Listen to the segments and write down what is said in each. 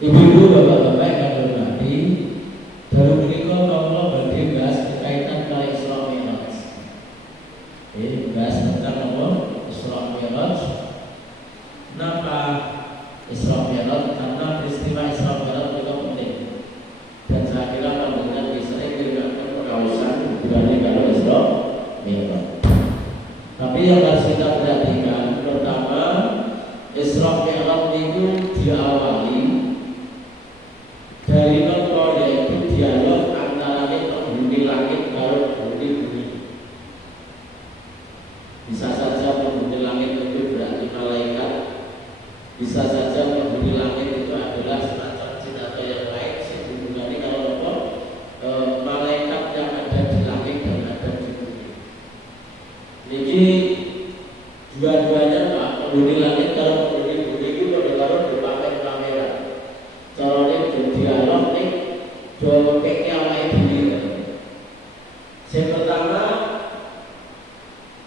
Ibu-ibu, bapak-bapak yang hormati, baru menika kula badhe bahas berkaitan kali Isra Mi'raj. Bahas tentang apa? Isra Mi'raj. Kenapa Isra Mi'raj? Karena peristiwa Isra Mi'raj itu penting. Dan saya kira panjenengan bisa mengingatkan pengawasan hubungannya kalau Isra Mi'raj. Tapi yang harus kita perhatikan, pertama Isra Mi'raj itu diawali dari nopo, yaitu dialog antara penghuni langit karo penghuni bumi. Bisa saja penghuni langit itu berarti malaikat, bisa saja penghuni langit itu adalah semacam cita yang lain, sehubungannya kalau nopo malaikat yang ada di langit dan ada di bumi. Jadi dua-duanya Pak, penghuni langit karo penghuni bumi itu kalau dipakai kamera. Caranya berdialog nih, dua peknya awake dhewe. Sing pertama,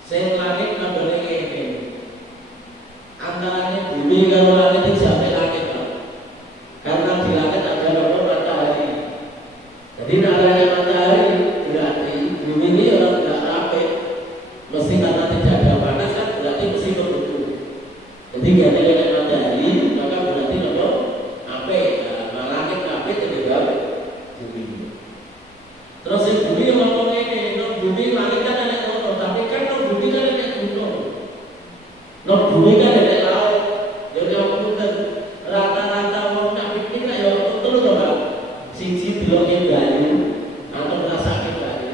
sing langit nambane ngene. Antarane bumi karo langit iki sampai langit, Pak. Karena di langit ada apa matahari. Jadi namanya matahari berarti bumi ini orang tidak rapi. Mesti karena tidak ada panas kan berarti mesti begitu. Jadi gak ada matahari, maka berarti apa? Terus yang bumi ngomong ini, no bumi langit kan ada kono, tapi kan no bumi kan ada gunung, no bumi kan ada laut, jadi aku kan rata-rata orang tak pikir lah ya betul loh Pak, siji bilangnya Bayu atau merasa Bayu,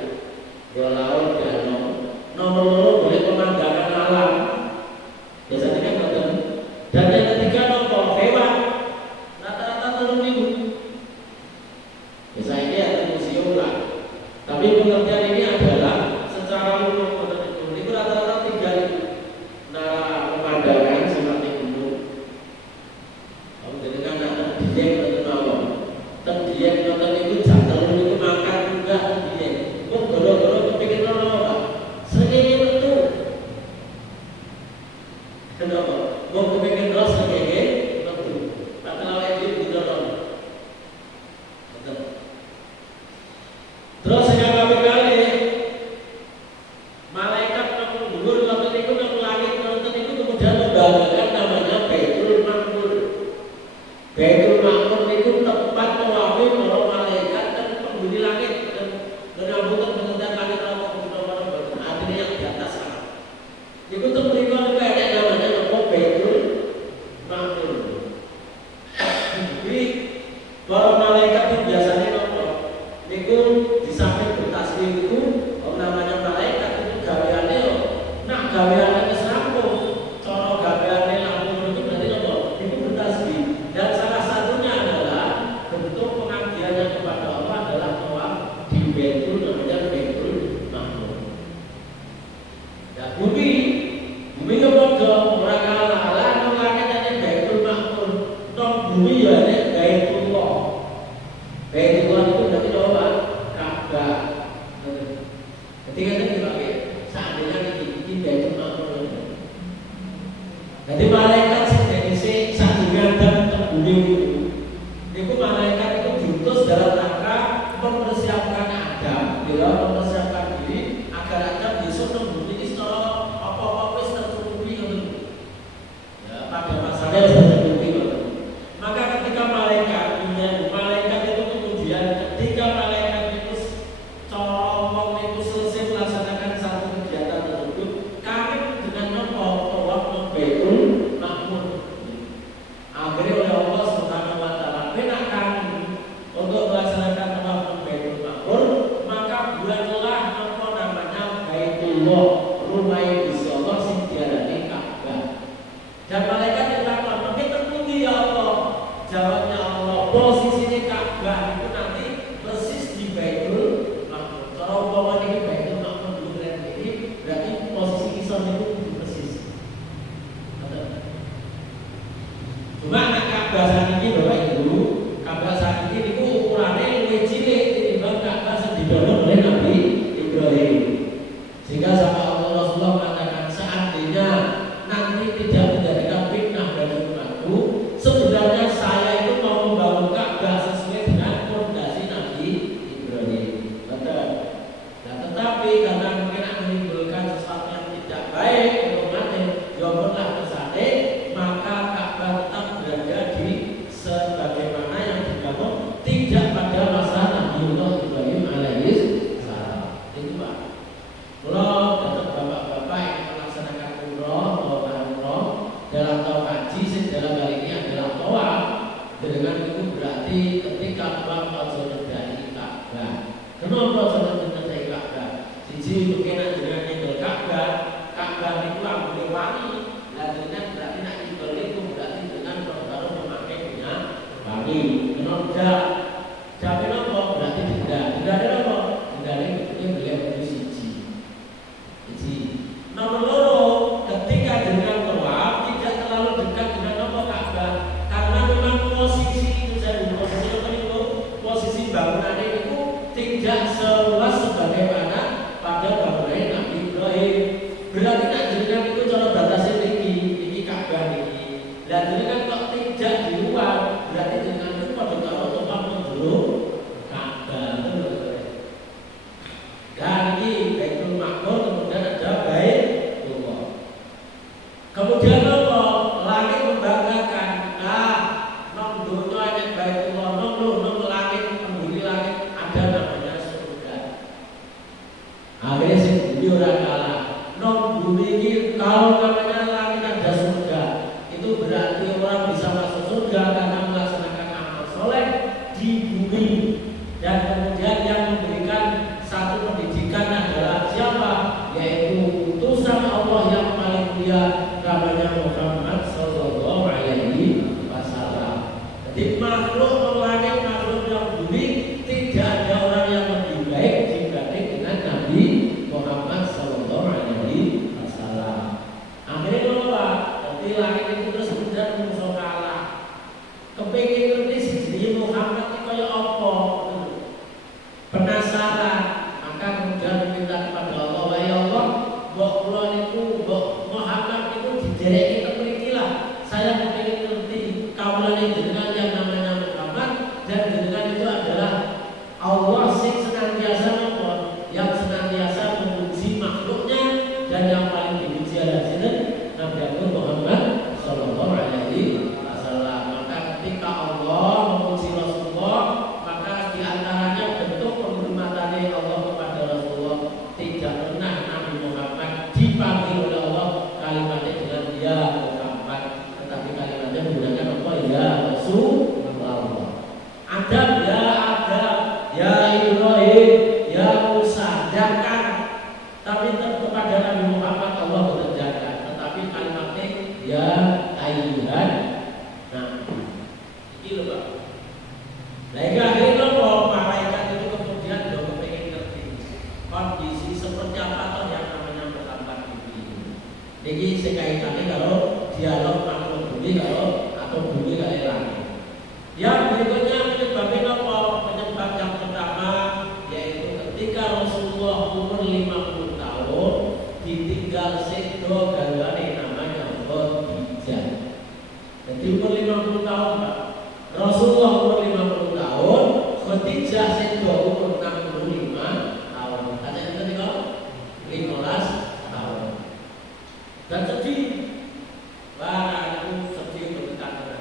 ya laut danau, nomor boleh pemandangan alam, biasanya kan betul, dan yang ketiga nomor hewan, rata-rata 3.000, biasanya ini ada museum lah. Tapi pengertian ini adalah secara umum itu rata-rata 3.000. Nah, pemandangan seperti gunung. Kamu jadi kan ada dieng atau mawon. Terdieng nonton itu jantan itu makan juga dieng. Kok goro-goro kepikir nono Pak. Srengenge metu. Kenapa? Mau kepikir terus srengenge metu. Padahal itu dinono. Terus yang kali malaikat nang dhuwur nonton iku nang langit nonton iku kemudian membanggakan namanya Baitul Ma'mur. Baitul Ma'mur itu tempat mewawi para malaikat dan penghuni langit dan menyambutkan pengertian langit nomor artinya yang di atas sana. Itu tempat ada namanya Baitul Ma'mur. Jadi para malaikat itu biasanya niku di samping bertasbih itu namanya malaikat itu gaweane nak gaweane wis rampung cara gaweane lampung itu berarti apa? Itu bertasbih dan salah satunya adalah bentuk pengabdiannya kepada Allah adalah bahwa di Baitul namanya Baitul Ma'mur. Ya bumi itu padha ora kalah lan langit ane Baitul Ma'mur nang bumi ya nek Baitullah. Baitullah itu berarti apa? Ka'bah. Ketika itu dipakai, seandainya ini Baitul Ma'mur. Jadi malaikat sendiri sandingan dan tembuni itu malaikat itu diutus dalam rangka mempersiapkan Adam, mempersiapkan diri agar Adam besok tembuni ini secara apa-apa wis tercukupi gitu. Ya, pada masanya sudah tercukupi gitu. Maka ketika malaikat itu kemudian ketika malaikat itu colong itu selesai melaksanakan satu kegiatan tersebut, kami dengan tawaf Baitul Ma'mur. Akhirnya oleh Allah Subhanahu wa taala benak kami untuk melaksanakan tawaf Baitul Ma'mur, maka buatlah apa namanya Baitullah, rumah Gusti Allah sing diarani Ka'bah. Dan malaikat ditanya, "Kita tunggu ya Allah." Jawabnya Allah, posisinya Ka'bah itu nanti persis di Baitul Ma'mur. Kalau umpama ini Baitul Ma'mur dulu ini berarti posisi kisah itu persis. Cuma anak Ka'bah saat ini Bapak Ibu, Ka'bah saat ini itu ukurannya lebih cilik dibanding Ka'bah yang dibangun oleh Nabi Ibrahim. Sehingga sama Allah Rasulullah mengatakan seandainya nanti tidak menjadikan fitnah bagi umatku, sebenarnya saya itu mau membangun berarti ketika uang ojo ngedani Ka'bah. Kenapa ojo ngedani Ka'bah? Siji mungkin jenengan nyenggol Ka'bah, Ka'bah niku anggone wangi. Lah jenengan berarti nek nyenggol niku berarti dengan baru memakai minyak wangi. Kenapa? Tapi napa berarti tidak apa? Tidak itu beliau itu siji. Nomor loro, ketika jenengan tawaf tidak terlalu dekat dengan apa Ka'bah, karena memang posisi bangunan itu tidak seluas sebagaimana pada bangunan Nabi Ibrahim. Berarti nak jenengan itu cara batasnya ini Ka'bah ini. Dan jenengan kok tidak di luar, berarti jenengan itu pada tahu tempat menjuru Ka'bah. Dan ini Baitul Maqdis, kemudian ada Baitullah. Kemudian apa? Langit membanggakan. Nong dunia yang Baitullah, nong langit, penghuni langit ada namanya surga. Akhirnya si bumi orang kalah. Nong bumi ini kalau namanya langit ada surga, itu berarti orang bisa masuk surga karena melaksanakan amal soleh di bumi. Dan kemudian yang memberikan satu pendidikan adalah siapa? Yaitu utusan Allah yang paling mulia, namanya Muhammad Sallallahu Alaihi Wasallam. Jadi makhluk langit, makhluk yang bumi, tidak ada orang yang lebih baik dibanding dengan Nabi Muhammad Sallallahu Alaihi Wasallam. Akhirnya apa? Jadi langit itu terus kemudian musuh kalah. Kepingin ngerti sih Muhammad itu kayak apa? Penasaran, maka kemudian meminta kepada Allah, ya Allah, mbok kula niku, mbok Muhammad itu didereki temrikilah. Saya kepingin ngerti kawulane jenengan yang namanya Muhammad, dan jenengan itu adalah Allah sing senantiasa apa? Yang senantiasa memuji makhluknya, dan yang paling dipuji adalah Nabi Muhammad Sallallahu Alaihi Wasallam. Maka ketika Allah memuji Rasulullah, maka diantaranya bentuk penghormatannya Allah kepada Rasulullah, tidak pernah Nabi Muhammad dipanggil oleh Allah kalimatnya dengan ya Muhammad, tetapi kalimatnya menggunakan apa? Ya Rasulullah. Adam, ya Ibrahim, ya Musa, jangan. Tapi kepada Nabi Muhammad Allah bekerjakan, tetapi kalimatnya ya ayyuhan. Nah, ini loh Pak. Nah, akhirnya apa? Malaikat itu kemudian udah pengen ngerti kondisi seperti apa toh yang namanya Muhammad ini. Jadi sekaitannya kalau dialog makhluk bumi atau bumi kali langit. Yang berikutnya menyebabkan apa? Penyebab yang pertama yaitu ketika Rasulullah umur 50 tahun ditinggal sedo garwane namanya Khadijah. Jadi umur 50 tahun Pak. Rasulullah umur 50 tahun, Khadijah sedo umur 65 tahun. Ada yang tadi kok? 15 tahun. Dan sedih. Wah, itu sedih berkata.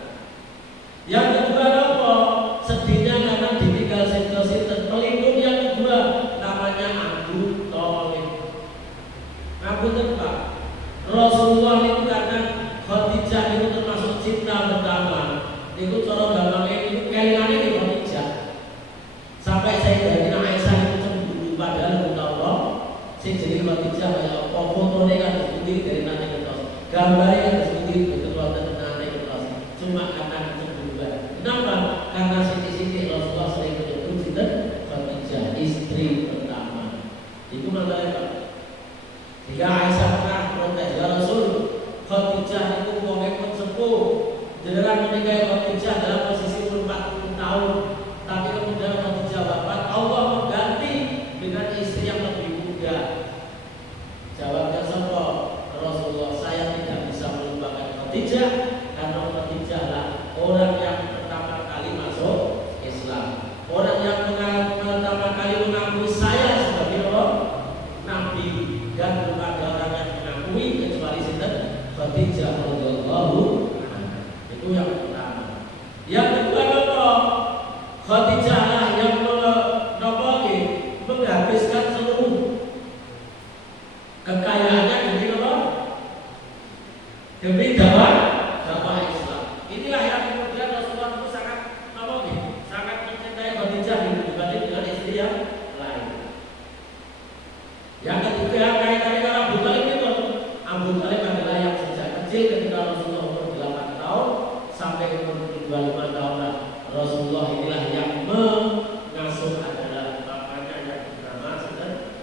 Yang kedua apa? Sedihnya karena ditinggal sedo-sedo. Pelindung yang kedua namanya Abu Thalib. Abu Thalib. Rasulullah itu karena Khadijah itu termasuk cinta pertama. Itu cara gampangnya itu kelingane di Khadijah. Sampai Sayyidatina Aisyah itu cemburu padahal Allah sing jenenge Khadijah kaya apa fotone kan seperti dari nane ketos. Gambarnya seperti betul wonten nane ketos. Cuma karena cemburu. Kenapa? Karena sithik-sithik Rasulullah sering menyebut sinten Khadijah istri pertama. Itu masalahnya Pak. Jika Aisyah pernah protes, ya Rasul, Khadijah itu wonge pun sepuh. Jenengan menikahi Khadijah dalam posisi umur 40 tahun, tapi kemudian Khadijah wafat, Allah mengganti dengan istri yang lebih muda. Jawabnya siapa? Rasulullah, saya tidak bisa melupakan Khadijah karena Khadijah lah orang yang pertama kali masuk Islam, orang yang pertama kali mengakui saya sebagai Nabi, dan belum ada orang yang mengakui kecuali sinten Khadijah radhiyallahu. Itu yang pertama. Yang kedua apa? Khadijah lah yang menghabiskan seluruh kekayaannya demi apa? Demi dakwah Islam. Inilah yang kemudian Rasulullah itu sangat 25 tahun lah. Rasulullah inilah yang mengasuh adalah bapaknya yang bernama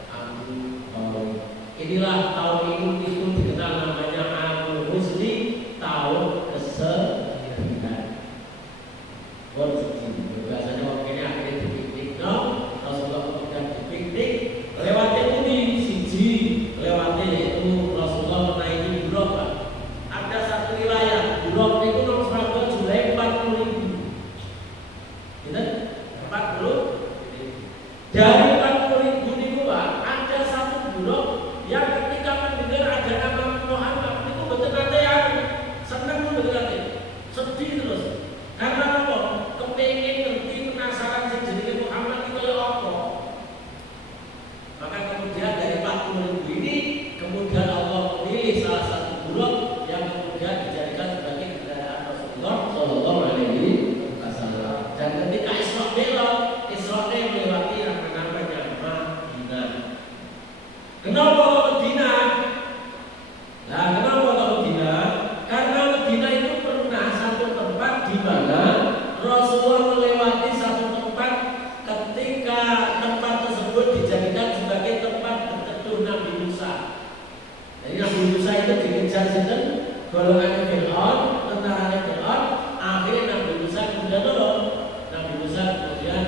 Abu Talib. Inilah tahun ini itu dikenal namanya Amul Husni, tahun kesedihan. Biasanya waktu ini akhirnya dipiknik, no? Rasulullah kemudian dipiknik lewatnya budi siji, lewatnya yaitu Rasulullah menaiki Buraq. Ada satu wilayah Buraq itu nomor 100 Julai 40.000. Gitu? 40. Dari 40.000 itu Pak, ada satu Buraq yang ketika mendengar ada nama Muhammad itu betul-betul yang senang, betul-betul sedih terus. Karena apa? Kepengen ngerti, penasaran sejenis Muhammad itu ya apa. Maka kemudian dari 40.000 ini kemudian Allah memilih salah satu Buraq yang kemudian dijadikan sebagai kendaraan Rasulullah Shallallahu Alaihi Wasallam. Dan ketika Isra melewati yang namanya Madinah. Kenapa Madinah? Nah, kenapa Madinah? Karena Madinah itu pernah satu tempat di mana Rasulullah melewati satu tempat ketika tempat tersebut dijadikan sebagai tempat berteduh Nabi Musa. Jadi Nabi Musa itu dikejar sinten golongan Fir'aun, tentaranya Fir'aun. Akhirnya Nabi Musa kemudian nolong. Nabi Musa kemudian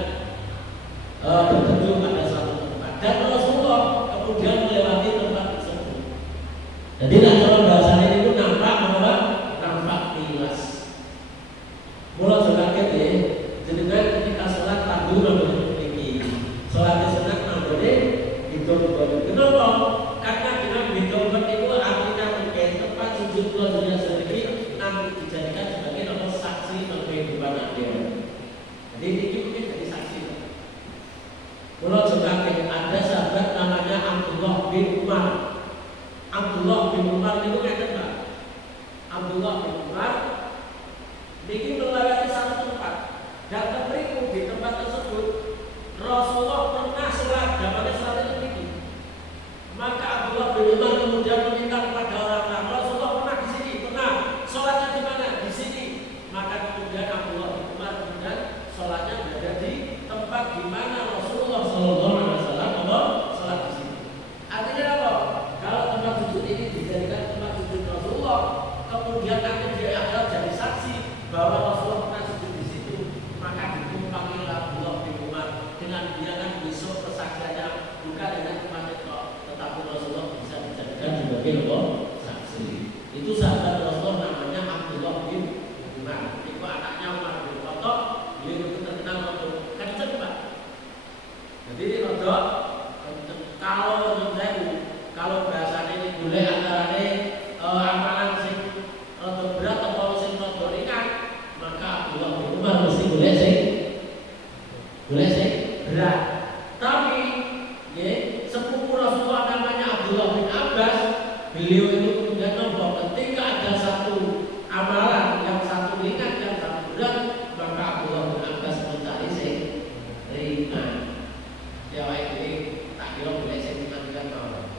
berteduh pada satu tempat. Dan Rasulullah kemudian melewati tempat tersebut. Jadi kalau bahasanya itu nampak apa? Nampak tilas. Mulai juga kaget ya. Jenengan ketika sholat lagu namanya ini. Sholat sunat namanya hitung-hitung. Kenapa? Karena dengan hitung-hitung itu artinya mungkin tempat sujud Tuhan dunia sendiri nanti dijadikan sebagai nomor saksi kehidupan akhir. Jadi ini mungkin jadi saksi. Mulai juga ada sahabat namanya Abdullah bin Umar. Abdullah bin Umar itu kan Pak. Abdullah bin Umar bikin melewati satu tempat dan terperiku di tempat tersebut Rasulullah pernah sholat, zamannya sholat itu bikin. Maka Abdullah bin Umar kemudian meminta kepada orang-orang, Rasulullah pernah di sini, pernah sholatnya di mana? Di sini. Maka kemudian Abdullah bin Umar kemudian sholatnya berada di tempat di mana Rasulullah Shallallahu Alaihi Wasallam sholat di sini. Artinya apa? Kalau tempat sujud ini dijadikan tempat sujud Rasulullah, kemudian nanti dia akan jadi saksi bahwa Rasulullah pernah sujud di situ, maka ditumpangi Abdullah bin Umar dengan dia kan besok kesaksiannya bukan dengan tempat itu, tetapi Rasulullah bisa dijadikan sebagai saksi. Itu sahabat Rasulullah namanya Abdullah bin Umar. Itu anaknya Umar bin Khattab. Dia itu terkenal untuk kenceng Pak. Jadi ini rodok kenceng. Kalau bahasanya ini boleh antaranya amalan sing rodok berat atau sing rodok ringan, maka Abdullah bin Umar mesti boleh sing berat. Tapi ya, sepupu Rasulullah namanya Abdullah bin Abbas, beliau itu kemudian nombor ketika ada satu amalan yang satu ringan yang satu berat, maka Abdullah bin Abbas mencari sing ringan. Ya baik, ini tak kira boleh sing ringan mau.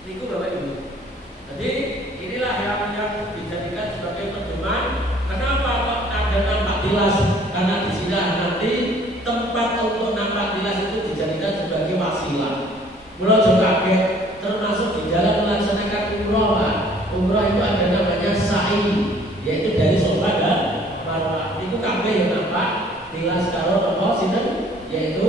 Niku Bapak Ibu. Jadi inilah yang dijadikan sebagai pedoman. Kenapa kok ada nampak tilas? Karena di sini nanti tempat untuk nampak tilas itu dijadikan sebagai wasilah. Mulai juga termasuk di dalam melaksanakan umroh. Umroh itu ada namanya sa'i, yaitu dari Safa dan Marwah. Itu kabeh yang nampak tilas karo apa sinten? Yaitu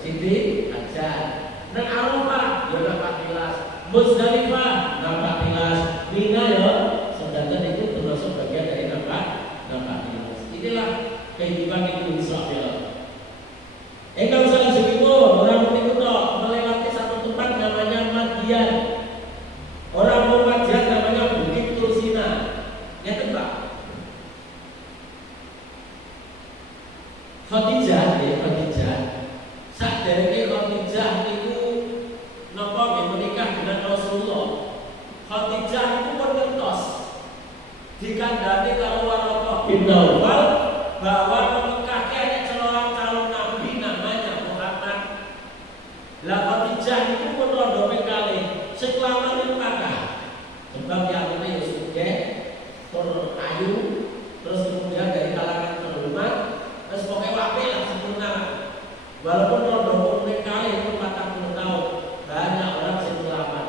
Siti Hajar. Dan Arafah ya nampak tilas. Muzdalifah nampak tilas. Mina ya sedangkan itu termasuk bagian dari nampak tilas. Inilah kehidupan itu Israel. Kalau salah sekitar orang itu melewati satu tempat namanya Madian. Orang mau Madian namanya Bukit Tursina. Ya tempat Khadijah. Saat dari Khadijah itu nopo menikah dengan Rasulullah. Khadijah itu mengentos dikandani kalau Waraqah bin Nawfal bahwa menikahnya seorang calon nabi namanya Muhammad. Lah Khadijah itu pun rondo pekali sekelama nikah. Sebab yang ini ya sudah ayu, terus kemudian dari kalangan terhormat, terus pokoknya wapik lah sempurna. Walaupun rondo umurnya kali itu 40 tahun, banyak orang situ lamar.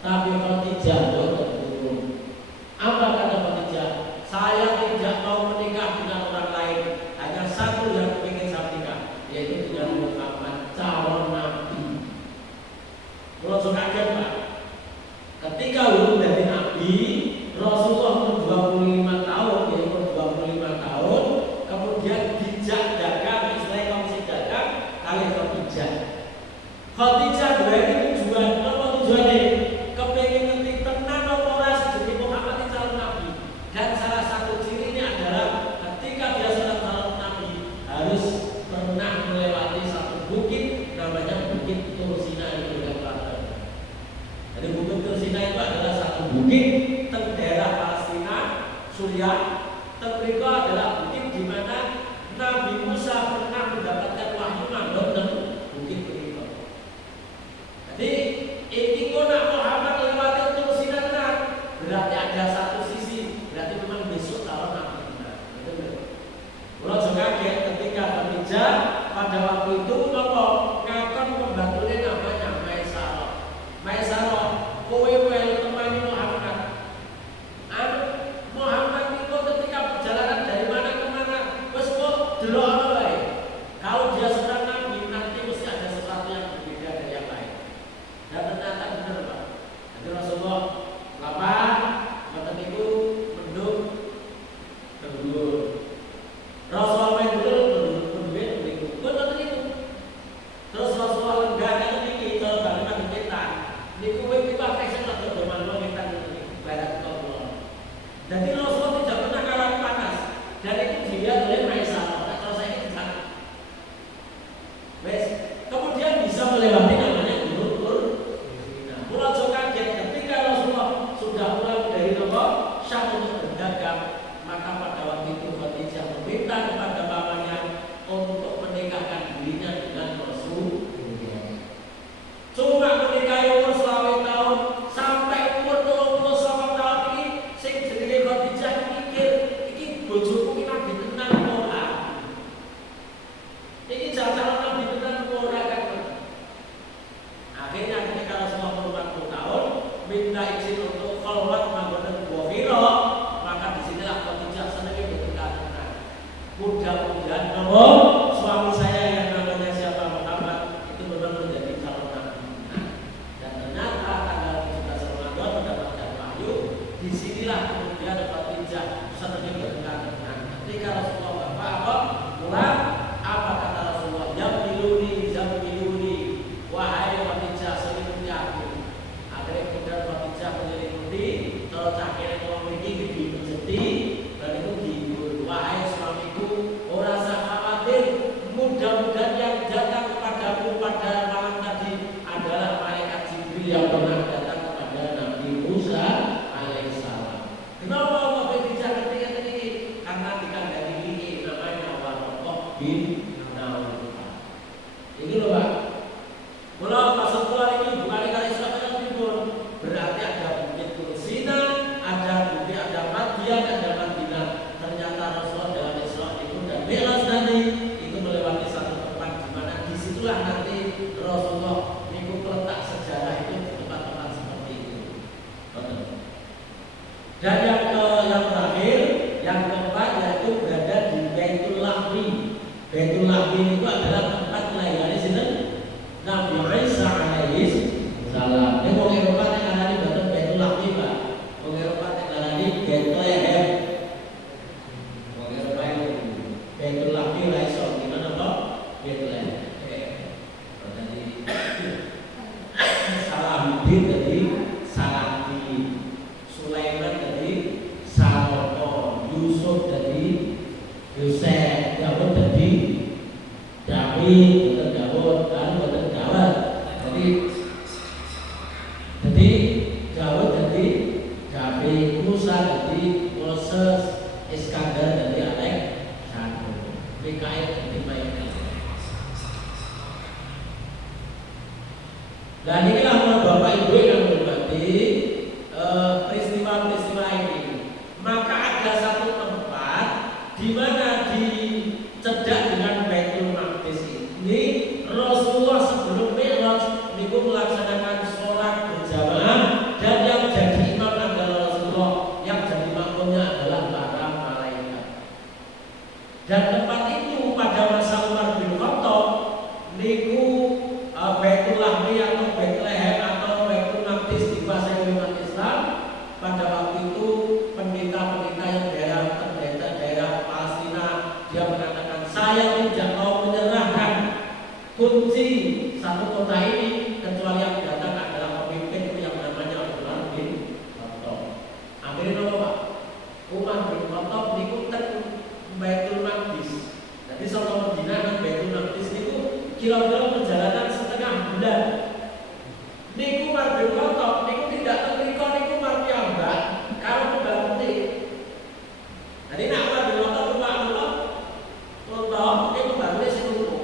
Tapi Khadijah boten turun. Apa kata Khadijah? Saya tidak mau menikah dengan orang lain, hanya satu yang ingin saya nikah, yaitu dengan Muhammad, calon nabi. Kalau kaget Pak, ketika belum jadi nabi, Rasulullah umur 25 tahun, dia umur 25 tahun, kemudian dijak dagang, istilahnya kongsi dagang, kali Khadijah. Khadijah dua ini tujuan, apa tujuannya? Kepengen ngerti tenang apa ora jadi Muhammad itu calon nabi. Dan salah satu cirinya adalah ketika dia sudah calon nabi harus pernah melewati satu bukit namanya Bukit Tursina itu dengan Platon. Jadi Bukit Tursina itu adalah satu bukit di daerah Palestina, Suriah. Itu adalah bukit di mana Nabi Musa pernah mendapatkan wahyu mandor dan bukit itu. Jadi ini nak Muhammad lewati Tursina berarti ada satu sisi, berarti memang besok calon nabi benar. Kalau juga kaget ketika Khadijah pada waktu itu ngakon pembantunya namanya Maisarah. Maisarah, kowe temani Muhammad. Muhammad itu ketika perjalanan dari mana ke mana, wes kok delok wae. Kalau dia sudah nabi nanti mesti ada sesuatu yang berbeda dari yang lain. Dan ternyata benar Pak. Jadi Rasulullah lapar, mata itu mendung, tegur. Rasulullah main betul, betul, betul itu. Terus Rasulullah lenggahnya itu kalau bagaimana kita, ini kue kita kasih satu zaman kita ini barat kau. Jadi Rasulullah tidak pernah kalah panas, dan itu dilihat oleh Maisarah. Kalau saya ini tidak. Kemudian bisa melewati namanya Gunung Tursina. Pulau kaget ketika Rasulullah sudah pulang dari Syam untuk berdagang, maka pada waktu itu Khadijah meminta kepada pamannya untuk menikahkan dirinya dengan Rasulullah. Cuma menikahi umur 20 tahun sampai umur 29 tahun ini, sing jenenge Khadijah mikir, iki bojoku ki nabi tenan apa ora? Iki calon nabi tenan apa ora kan? Akhirnya ketika Rasulullah umur 40 tahun minta izin untuk khalwat manggonen Bukhara, maka disinilah Khadijah senangnya berdekat-dekat. Mudah-mudahan kalau suami saya yang namanya siapa Muhammad itu benar menjadi calon nabi. Dan ternyata tanggal 17 Ramadan mendapatkan wahyu. Disinilah kemudian Khadijah senangnya berdekat-dekat. Ketika Rasulullah bapak pulang, apa kata Rasulullah? Jamiluni, wahai Khadijah selimuti aku. Akhirnya kemudian Khadijah menyelimuti, terus akhirnya kalau memiliki dijeti, dan itu dihibur. Wahai suamiku, ora usah khawatir, mudah-mudahan yang datang kepadamu pada malam tadi adalah malaikat Jibril yang pernah datang kepada Nabi Musa alaihissalam. Kenapa Khadijah ketika ini? Karena dikandani ini namanya Waraqah bin Nawfal. Ini loh Pak. Kalau masuk keluar ini bukan kali Islam Timur, berarti ada Bukit Tursina, ada Bukit, ada Madian, ada Madinah. Ternyata Rasulullah dalam Isra itu dan Mi'raj nanti itu melewati satu tempat di mana disitulah nanti Rasulullah itu letak sejarah itu di tempat-tempat seperti itu. Dan yang terakhir, yang keempat yaitu berada di Baitul Lahmi. Baitul Lahmi itu adalah tempat kelahiran sinten? Nabi Isa alaihi salam. Ini mau Eropa yang ada di Baitul Lahmi Pak. Mau Eropa yang ada di Bethlehem. Mau Eropa yang Baitul Lahmi Raison gimana Pak? Bethlehem. Jadi Salahuddin jadi Salahuddin, Sulaiman jadi Salomo, Yusuf jadi Yosef, Daud jadi David, Daud dan Dawud. Jadi Daud jadi David, Musa jadi Moses, Iskandar jadi Alexander, Mikael jadi Mikael. Dan inilah Bapak Ibu yang menghormati peristiwa-peristiwa ini. Maka di mana dicedak dengan Baitul Maqdis ini Rasulullah sebelum Mi'raj niku melaksanakan sholat berjamaah dan yang jadi imam adalah Rasulullah, yang jadi makmumnya adalah para malaikat. Dan tempat itu pada masa Umar bin Khattab niku Baitul Lahmi atau Bethlehem atau Baitul Maqdis di bahasa umat Islam pada waktu itu pendeta-pendeta yang daerah Palestina dia mengatakan saya tidak mau menyerahkan kunci satu kota ini kecuali yang datang adalah pemimpin yang namanya Umar bin Khattab. Akhirnya apa Pak? Umar bin Khattab niku ten Baitul Maqdis. Jadi sama Madinah dan Baitul Maqdis niku kira-kira perjalanan setengah bulan. Niku Umar bin Khattab niku tidak terliko niku piyambak kalau pembantu. Jadi nak Umar bin Khattab pembantu niku pembantu sing numpuk.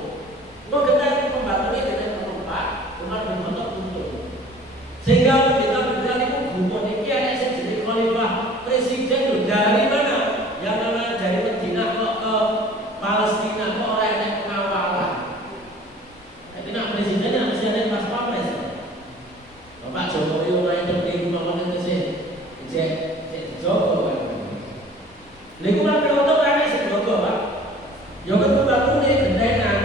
Kok kita pembantu kita numpak Umar bin Khattab nuntut. Sehingga pendeta-pendeta niku gumun iki ana sing jadi khalifah presiden lho dari mana? Yang namanya dari Madinah kok ke Palestina kok ora enek pengawalan. Jadi nak presiden yang mesti ada pas pampres. Bapak Jokowi ora entuk di rumah itu sih. Cek Jokowi. Niku kan piloto kan sing Jokowi, Pak. Yo kan pembantu gentenan.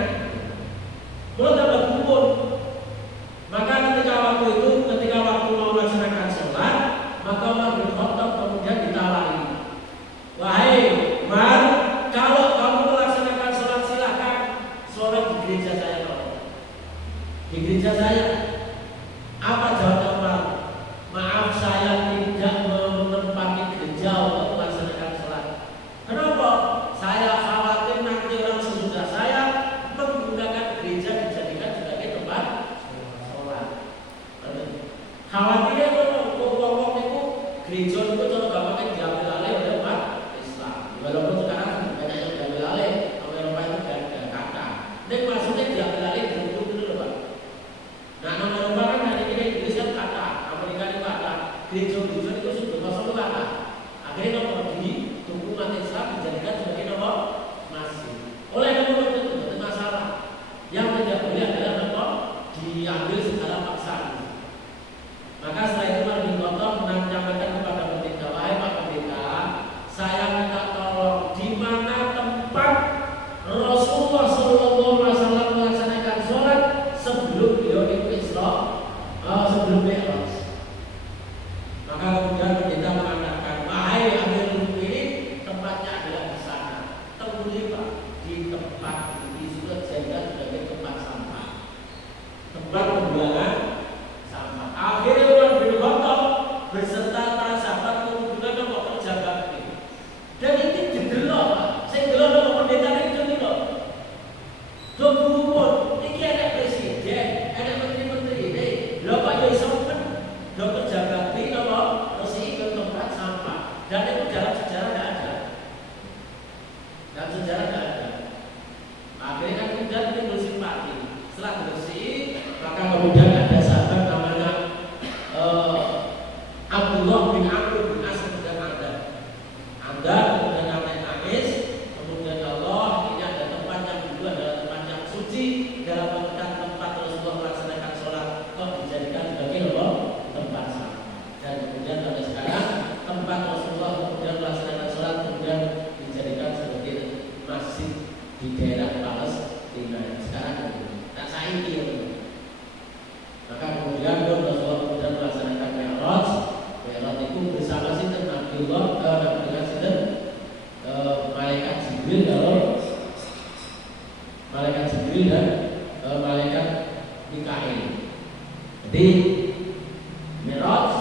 Belum tambah kumpul. Maka ketika waktu mau melaksanakan sholat, maka Umar bin Khattab kemudian ditawari. Wahai Umar, kalau kamu melaksanakan sholat silakan sholat di gereja saya tolong. Di gereja saya. Apa jawaban Umar? Maaf saya tidak menempati gereja untuk melaksanakan sholat. Kenapa? Saya khawatir nanti orang sesudah saya menggunakan gereja dijadikan sebagai tempat sholat. Khawatirnya kalau ngomong itu gereja itu kalau gampangnya diambil alih oleh umat Islam. Walaupun sekarang banyak yang diambil alih, oleh Eropa itu ada kata. Dan maksudnya diambil alih dulu Pak. Nah nama Eropa kan hari ini Inggris kan kata, Amerika itu kata, gereja itu sudah masuk kata. Akhirnya nomor di tubuh umat Islam dijadikan sebagai nomor masjid. Oleh nomor itu tidak masalah. Yang tidak boleh adalah nomor diambil secara paksa. Maka setelah itu Umar bin Khattab menyampaikan kepada pendeta, wahai Pak Pendeta, saya minta tolong di mana tempat Rasulullah SAW melaksanakan sholat sebelum beliau itu Isra, sebelum Mi'raj. Maka kemudian pendeta mengatakan, wahai Amirul Mukminin, tempatnya adalah di sana. Temui Pak, di tempat di situ jadikan sebagai tempat sampah, tempat pembuangan sampah. Akhirnya Umar bin Khattab beserta para sahabat mengumpulkan nomor kerja bakti. Dan ini didelok Pak, saya delok nomor pendeta ini didelok. Dokumen, ini ada presiden, ada menteri-menteri ini. Lho Pak yo iso men, lho kerja bakti nomor resik ke tempat sampah. Dan itu dalam sejarah tidak ada. Dalam sejarah tidak ada. Akhirnya kan kemudian timbul simpati. Setelah bersih, maka kemudian ada sahabat namanya Abdullah bin Amr bin As kemudian Anda kemudian nangis, kemudian Allah ini ada tempat yang dulu adalah tempat yang suci dalam tempat Rasulullah melaksanakan sholat kok dijadikan sebagai tempat sampah. Dan kemudian pada sekarang tempat Rasulullah kemudian melaksanakan sholat kemudian dijadikan sebagai masjid di daerah Palestina. Sekarang tak saiki. Maka kemudian Rasulullah kemudian melaksanakan Mi'raj. Mi'raj itu bersama sinten Nabiullah dengan sinten malaikat Jibril dan malaikat Mikail. Jadi Mi'raj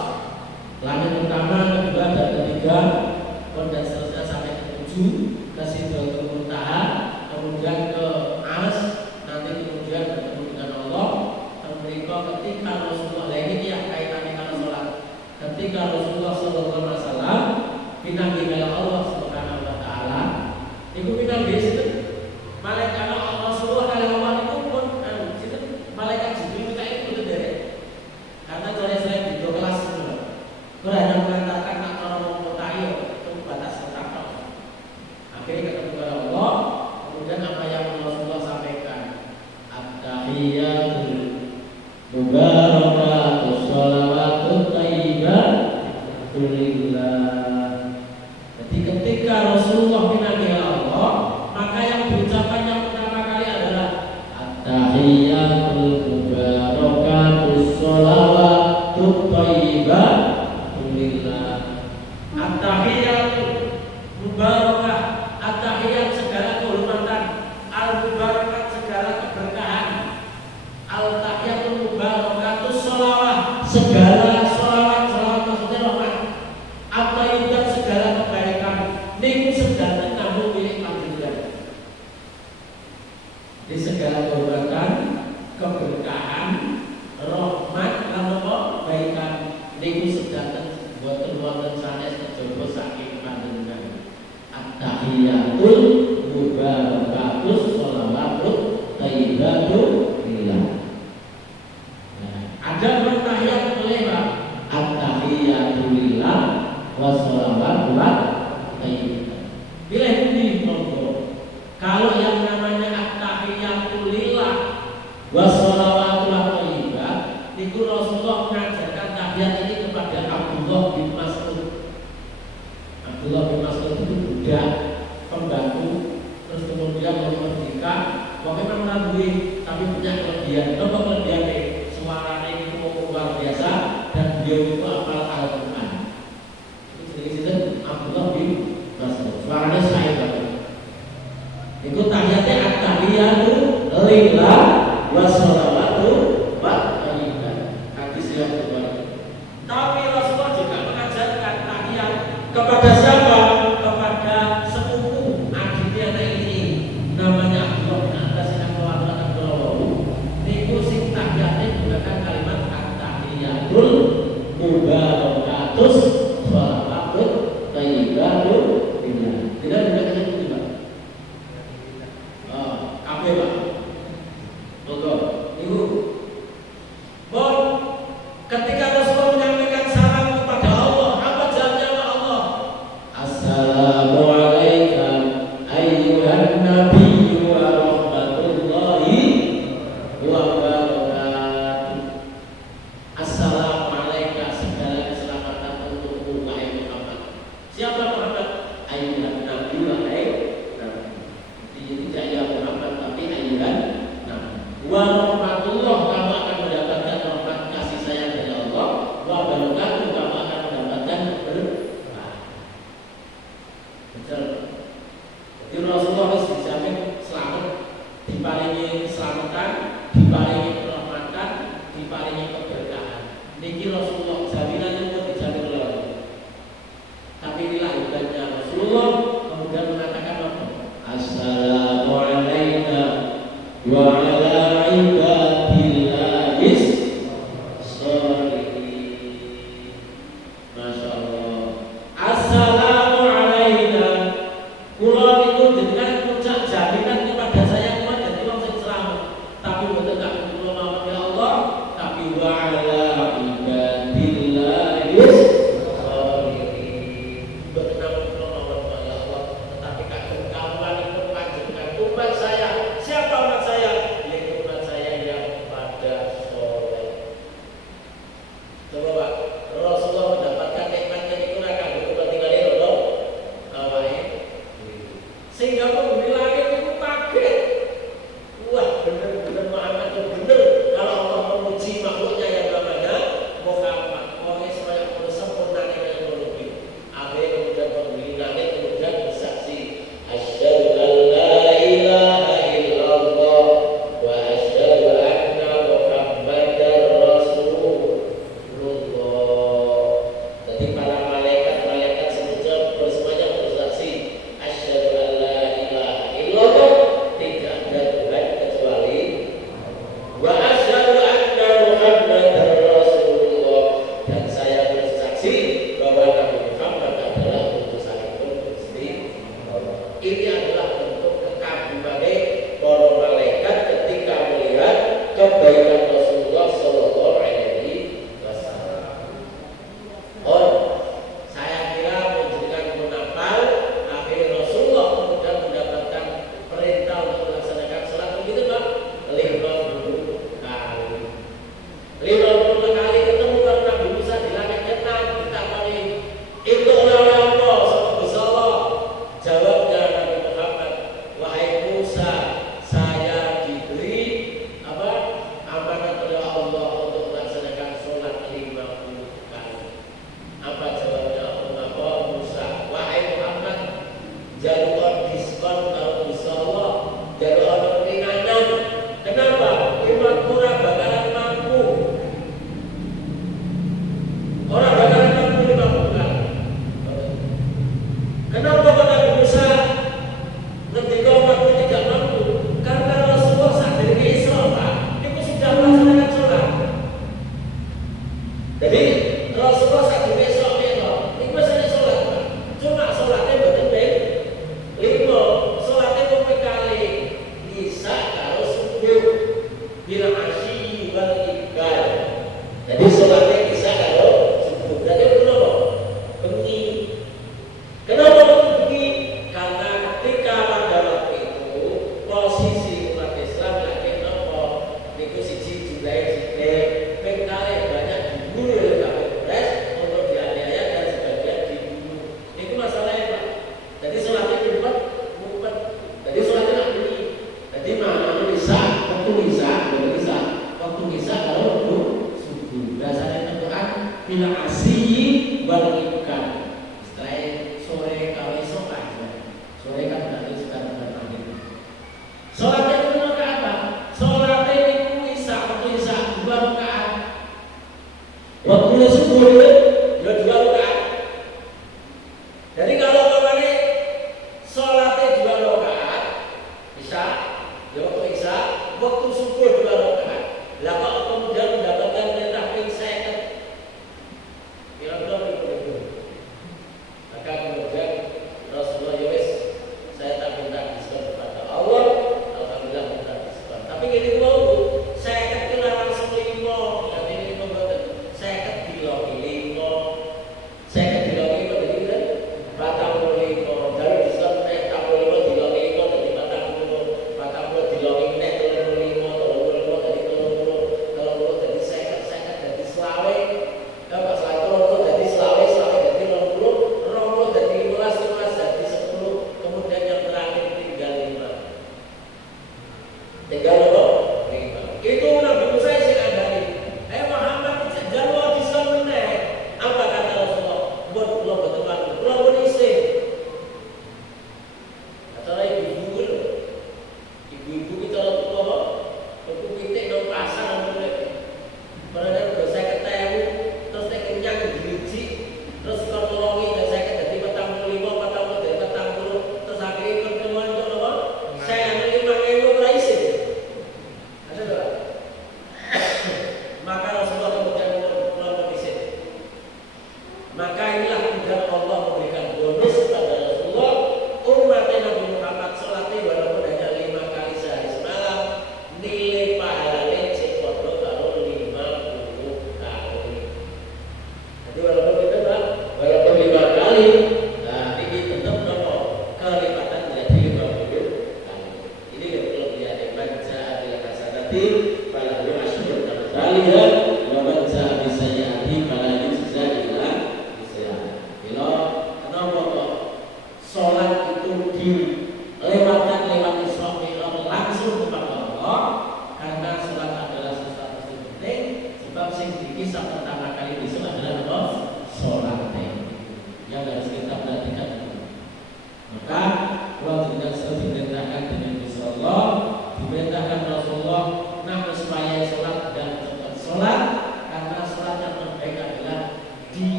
langit pertama, kedua dan ketiga, dan seterusnya sampai ke 7 ke Sidratul Muntaha, kemudian ke Ars, nanti kemudian bertemu dengan Allah. Ketika Rasulullah ini ya kaitannya kalau sholat. Ketika Rasulullah SAW pindah ke Allah Subhanahu Wa Taala, itu pindah di situ. Malaikat Rasulullah kalau Allah itu pun situ malaikat Jibril kita itu betul dari. Karena saya di dua kelas dulu. Kalau hanya mengatakan nak orang mau tayo itu batas kata. Akhirnya ketemu Abdullah bin Mas'ud itu budak pembantu, terus kemudian merdeka. Pokoknya memang duit, tapi punya kelebihan. Apa kelebihannya? Suaranya itu luar biasa dan beliau itu hafal Al-Quran. Itu jadi Abdullah bin Mas'ud. Suaranya saya banget. Itu tahiyatnya at-tahiyatu lillah wa sholawatu wa thayyibat. Hadis yang kedua. Tapi Rasulullah juga mengajarkan tahiyat kepada siapa? Kepada sepupu adiknya ini. Namanya Abdullah bin Abbas yang mewakilkan Abdullah. Niku sing tahiyatnya menggunakan kalimat at-tahiyatul mubarakatus sholawatut thayyibatu lillah. Tidak menggunakan itu juga. Kafe Pak. Monggo. Niku. Bon, ketika Rasulullah menyampaikan salam kepada Allah, apa jawabnya Allah? Assalamualaikum ayyuhan nabiyyu wa rahmatullahi wa barakatuh. Assalamualaikum, segala keselamatan untukmu wahai Muhammad. Siapa Muhammad? Ayyuhan nabiyyu wahai Nabi. Tidak ya Muhammad tapi ayyuhan nabi. Wa rahmatullah, kamu akan mendapatkan rahmat kasih sayang dari Allah. Wa barakatuh, kamu akan mendapatkan berkah. Betul. Jadi Rasulullah harus dijamin selamat, diparingi keselamatan, diparingi kerahmatan, diparingi keberkahan. Niki Rasulullah jaminan itu dijamin oleh Allah. Tapi inilah hebatnya Rasulullah kemudian mengatakan apa? Assalamualaikum wa ala ibadillahis sholihin. Masya Allah. Assalamualaikum. Kula niku dengan ucap jaminan kepada saya kuat jadi wong sing selamat. Tapi mboten tak kula mawon ya Allah, tapi wa ala ibadillahis sholihin. Mboten namung kula mawon ya Allah, tetapi kagem kawulanipun panjenengan umat saya. Siapa umat saya? Yaitu umat saya yang pada soleh. Coba Pak, Rasulullah mendapatkan nikmatnya itu akan berubah tinggal di Allah. Sehingga penghuni langit itu kaget. Wah, benar-benar Muhammad itu benar. Kalau Allah memuji makhluknya yang namanya Muhammad, orangnya semuanya sempurna dengan teknologi. Abe kemudian penghuni langit kemudian bersaksi, asyhadu an la ilaha illallah wa asyhadu anna Muhammadar Rasulullah. Jadi para malaikat semuanya bersaksi, asyhadu an la ilaha illallah, tidak ada Tuhan kecuali, wa asyhadu anna Muhammadar Rasulullah, dan saya bersaksi bahwa Nabi Muhammad adalah utusan Gusti Allah. Ini adalah bentuk kekagumannya para malaikat ketika melihat kebaikan Rasulullah Sallallahu Alaihi Wasallam. Saya kira menjadikan munafal, akhirnya Rasulullah kemudian mendapatkan perintah untuk melaksanakan salat begitu Pak. 50 kali. 50 kali ketemu dengan Nabi Musa di langit ke-6 ditakoni, "Itu oleh apa sama Gusti Allah?" Jawabnya Nabi Muhammad, "Wahai Musa, saya diberi amanat oleh Allah untuk melaksanakan sholat 50 kali." Apa jawabnya Musa? "Wahai Muhammad, jalur diskon kalau Gusti Allah, jalur keringanan. Kenapa? Iman murah bakalan mampu. Orang bakalan mampu 50 kali. Kenapa kata Nabi Musa ketika umat tidak mampu? Karena Rasulullah saat dari Isra Pak, itu sudah melaksanakan sholat. Jadi Rasulullah saat dari Isra itu masih sholat Pak. Cuma sholatnya betul-betul 5, sholatnya berapa kali? Bisa kalau subuh, bila asyi wal ibal. Jadi sholatnya bisa kalau subuh. Berarti berapa? Bengi. Kenapa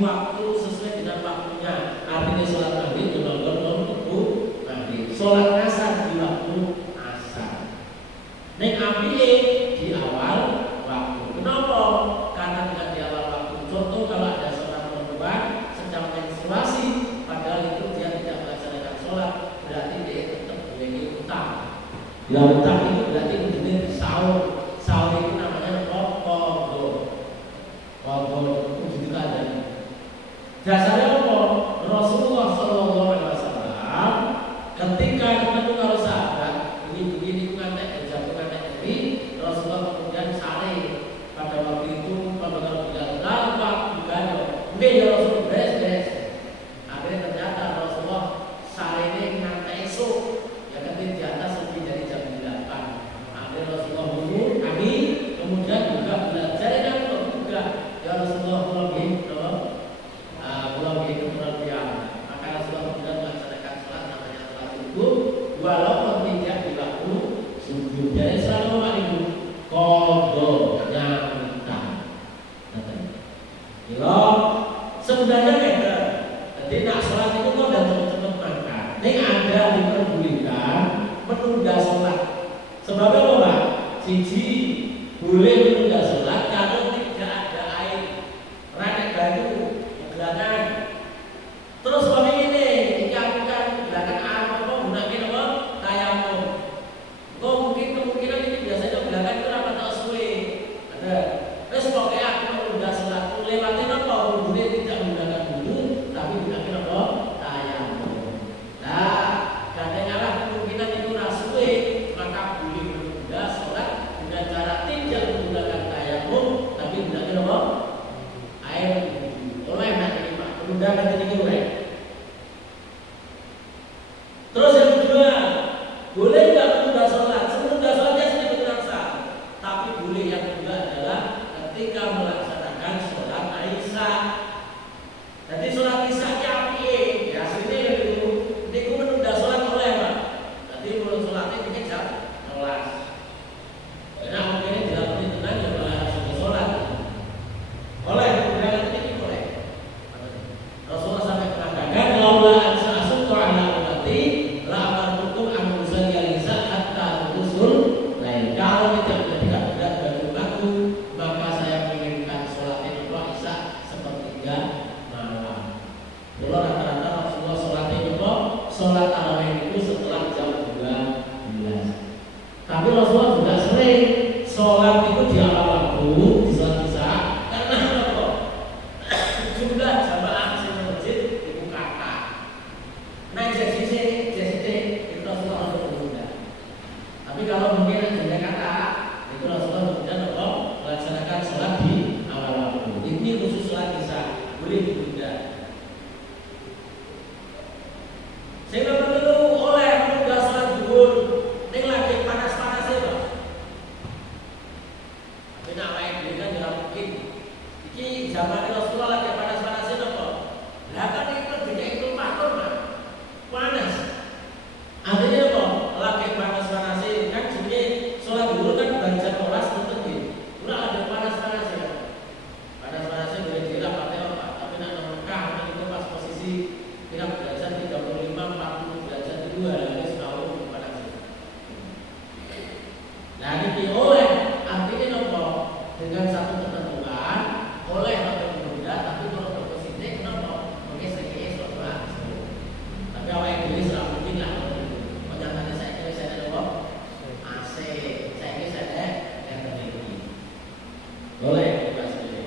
waktu sesuai dengan waktunya. Artinya sholat maghrib di waktu maghrib, sholat asar di waktu asar. Nek apike di awal waktu. Kenapa? Karena tidak di awal waktu. Contoh kalau ada seorang perempuan sedang menstruasi, padahal itu dia tidak melaksanakan sholat, berarti dia tetap boleh utang. Bila utang itu berarti jenis sahur. Sahur itu namanya qadha. Qadha itu juga ada. Dasarnya apa? Rasulullah SAW ketika ketemu kalau sahabat ini begini ngantek jatuh ngantek ini, Rasulullah kemudian sare pada waktu itu pada kalau bilang lapak bukan ya Rasul beres. Akhirnya ternyata Rasulullah sare ini ngantek esok ya ketika di atas lebih dari jam 8. Akhirnya Rasulullah mundur kami kemudian juga belajar dan juga ya Rasulullah lebih maka Rasulullah kemudian melaksanakan sholat namanya sholat subuh walaupun tidak di waktu subuh. Jadi selalu itu qadha nyata. Kalau sebenarnya beda. Jadi nak sholat itu kok dan cepet-cepet makan. Ini ada diperbolehkan menunda sholat. Sebabnya apa Pak? Siji boleh menunda sholat kalau tidak ada air. Rakyat baju gelangan. Terus kami ini dikatakan belakang apa gunakan apa tayamum. Kok mungkin kemungkinan ini biasanya belakang itu apa tak suwe. Ada. Terus pokoknya aku menunda sholat lewatin apa boleh tidak menggunakan wudu tapi gunakan apa tayamum. Nah, kadang-kadang kemungkinan itu rasuwe maka boleh menunda sholat dengan cara tidak menggunakan tayamum tapi gunakan apa air oleh nanti Pak menunda nanti ini oleh. Terus yang kedua, boleh nggak menunda sholat? Menunda sholatnya sedikit terasa, tapi boleh yang kedua adalah ketika melaksanakan sholat Isya. Jadi sholat Isya-nya api, ya aslinya itu menunda sholat oleh Pak. Jadi menunda sholatnya ini jam 12. Karena mungkin dilakukan tenang ya malah harus sholat. Oleh kemudian ini boleh. Rasulullah sampai mengatakan, "Laula ansa'asutu ala ummati la amartukum an nusalliya hatta tusul lain." Kalau tidak berat bagi umatku, maka saya menginginkan sholat Isya sepertiga malam. Kalau rata-rata Rasulullah sholat itu sholat tarawih itu setelah jam 12. Tapi Rasulullah juga sering sholat itu di awal waktu di sholat Isya karena apa? Jumlah jamaah di masjid itu kata. Nah jadi itu Rasulullah menunda. Tapi kalau mungkin ada kata itu Rasulullah kemudian apa? Melaksanakan sholat di awal waktu. Ini khusus sholat Isya boleh ditunda. Sehingga perlu oleh menunda sholat zuhur. Ini lagi panas-panasnya Pak. Tapi nak main dulu kan tidak mungkin. Ini zaman Rasulullah lagi panas-panasnya apa? Lah kan itu tidak itu makhluk Pak. Panas. Artinya apa? Lagi panas-panasnya kan jadi sholat zuhur kan baru jam 12 tentu gitu. Udah ada panas-panasnya. Panas-panasnya boleh dirap atau apa? Tapi nak Mekah itu pas posisi kira derajat 35-40 derajat kedua lagi setahun panasnya. Nah ini oleh artinya apa? Dengan satu ketentuan oleh atau menunda tapi kalau berposisi kenapa? Mungkin saya sholat. Tapi awal yang dulu sudah mungkin lah. Nyatanya saya kira saya ada apa? AC. Saya kira saya ada yang terjadi. Boleh kita sendiri.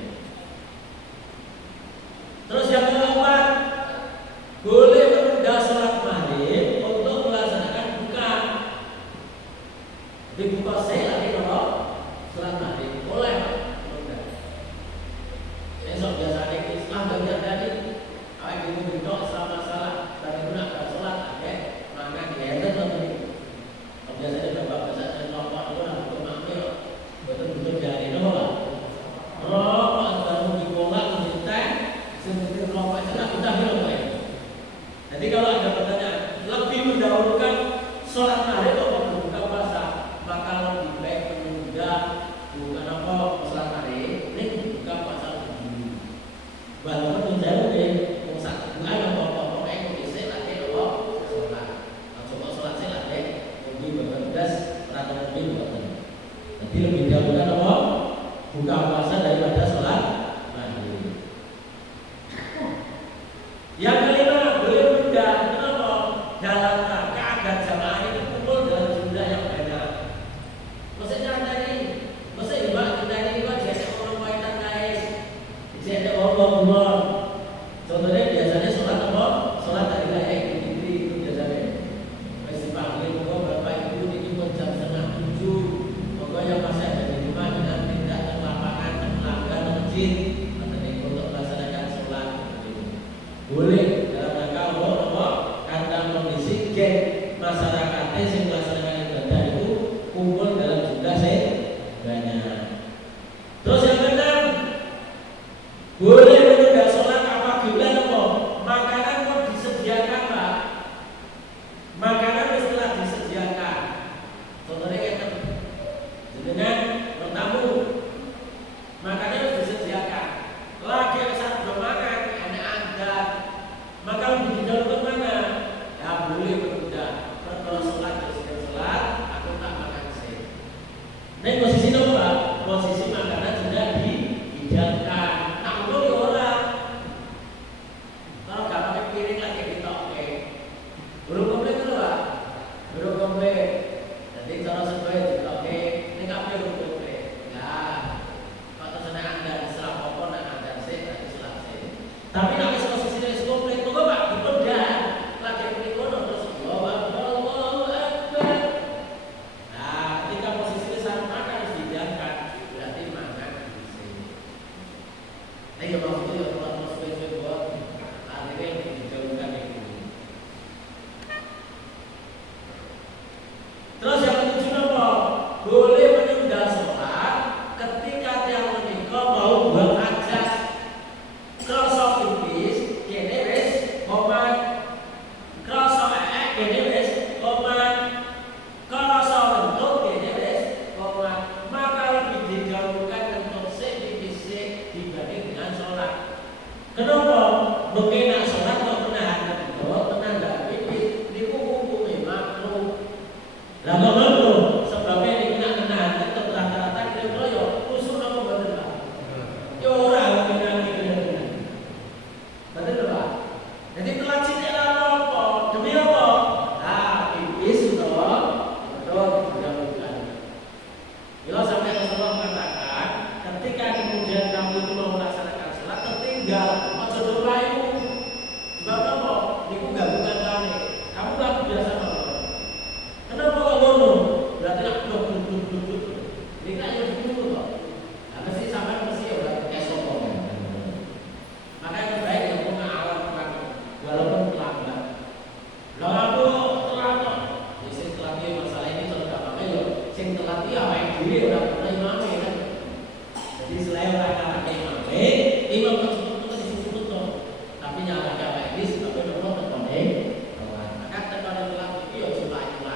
Terus yang keempat, boleh menunda sholat maghrib untuk melaksanakan buka. Dibuka saya lagi kalau sholat maghrib boleh menunda. Besok biasanya Islam bagian dari awal itu berdok selama salah dan gunakan sholat ada maka dia itu tadi. Biasanya bapak besar dan bapak itu nak mengambil betul-betul dari nol. Rokok baru dibolak mencintai seperti rokok itu tak kita hilang ya. Jadi kalau ada pertanyaan lebih mendahulukan sholat maghrib atau berbuka puasa, maka lebih baik menunda bukan apa sholat maghrib ini berbuka puasa dulu. Walaupun Saya ada Allah. Contohnya biasanya sholat apa? Sholat hari raya Idul Fitri itu biasanya. Masih panggil bapak ibu ini pun jam 6:30. Pokoknya masih ada di rumah dengan tidak ke lapangan, ke pelanggan, ke masjid, untuk melaksanakan sholat. Boleh dalam rangka Allah karena kondisi masyarakatnya yang melaksanakan ibadah itu kumpul dalam jumlah banyak. Terus yang keenam, boleh menunda sholat apabila makanan kok disediakan, Pak. Makanan setelah disediakan. Contohnya kayak dengan bertamu, makanan harus disediakan. Lagi saat belum makan, enak ada. Maka lebih didahulukan mana? Ya boleh menunda. Kalau sholat sudah sholat, aku tak makan sih. Nah posisi itu Pak, posisi makanan sudah dihidangkan. Nah untuk orang, kalau nggak pakai piring lagi ditoke, belum komplit dulu Pak, belum komplit. Jadi cara sesuai ditoke, ini kafe belum komplit. Ya, kalau sana anda setelah pokok, anda sih, tadi setelah sih. Tapi nanti posisinya komplit, tunggu Pak, dipedah. Lagi berikut terus Allahu Akbar. Nah, ketika posisi saat makan harus dihidangkan, berarti makan di sini. Nah, ya maksudnya ya kalau sesuai buat akhirnya yang dijauhkan itu. Terus yang ketujuh apa? Boleh menunda sholat ketika tiang menikah mau buang hajat. Krasa pipis, kene wis omat. Krasa kene wis omat. Krasa bentuk kene wis omat. Maka lebih dijauhkan untuk pipis dibanding dengan sholat. Kenapa? Mungkin nak sholat kok menahan bentuk, menahan pipis, niku hukumnya makruh. Lah kok makruh? Sebabnya niku nak menahan bentuk rata-rata kira-kira ya usul apa bener Pak? Ya ora menahan kira-kira. Betul Pak? Jadi kelacitnya apa? Demi apa? Nah, pipis betul didahulukan. Bila sampai Rasulullah mengatakan, ketika kemudian kamu itu mau melaksanakan sholat, tertinggal, ojo doain. Sebab apa? Niku gabungan kami. Kamu laku biasa apa? Kenapa kok ngono? Berarti nak blok. Ini kan yang dulu kok. Nah, mesti sampai mesti ya udah esok kok. Maka yang terbaik yang punya alat kami, walaupun terlambat. Lalu aku telat. Sing telat masalah ini kalau gak apa-apa ya. Sing telat ya awake dhewe ora pernah imame kan. Jadi selain ora karena imame, imam tersebut disebut toh. Tapi nyala awake dhewe sebab nopo tekone telat. Maka tekone telat iki ya coba-coba.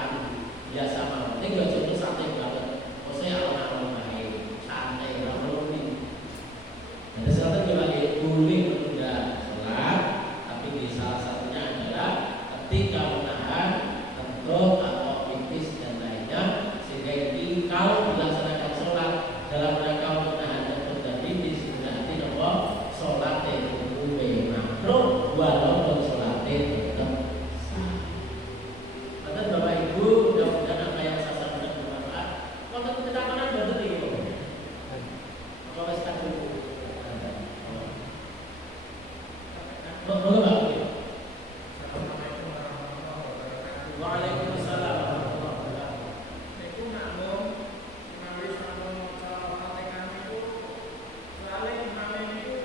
Biasa mawon. Ning yo contoh santai banget. Ose alon-alon bae. Santai ora perlu ning. Ada satu kembali boleh menunda sholat, tapi di salah satunya adalah ketika menahan bentuk atau pipis dan lainnya, sehingga ini kalau dilaksanakan sholat dalam rangka menahan bentuk dan pipis berarti bahwa sholat itu makruh walaupun sholat tetap sah. Betul Bapak Ibu, mudah-mudahan apa yang saya sampaikan bermanfaat. Kalau kita mana betul ini apa wes tak dulu. Boleh Pak? Waalaikumsalam warahmatullahi wabarakatuh. Itu namun menawi sama cara praktekan itu soalnya kemarin itu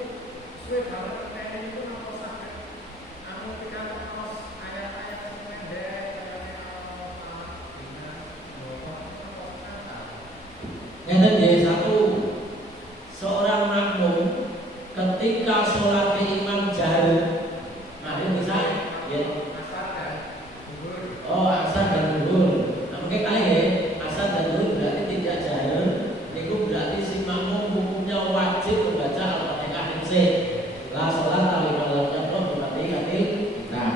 suwe banget teknik itu nopo sakit. Namun ketika terus ayat-ayat pendek Yang tadi satu, seorang makmum ketika sholat imam jahar, nah ini bisa ya. Oh asar dan zuhur. Nah mungkin kali ya asar dan zuhur berarti tidak jahar. Itu berarti si makmum hukumnya wajib membaca Al-Fatihah hifzih. Lah sholat alim-alimnya pun berarti hati. Nah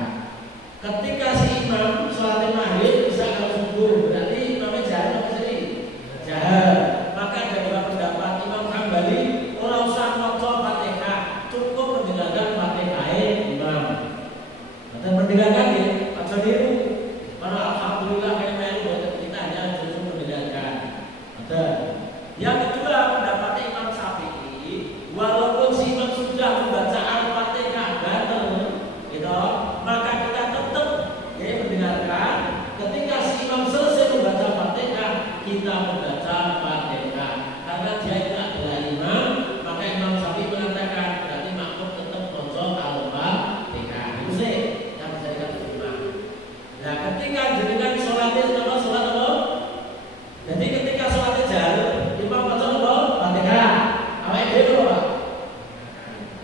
ketika si imam sholat maghrib bisa kalau subuh berarti imamnya jahar apa sendiri? Jahar. Maka ada dua pendapat Imam Hambali, orang usah maca Fatihah, cukup mendengarkan Fatihah imam. Dan mendengarkan ya, aja niru. Karena alhamdulillah melu buat kita hanya cukup mendengarkan. Ada. Yang kedua pendapat Imam Syafi'i, walaupun si imam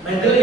medley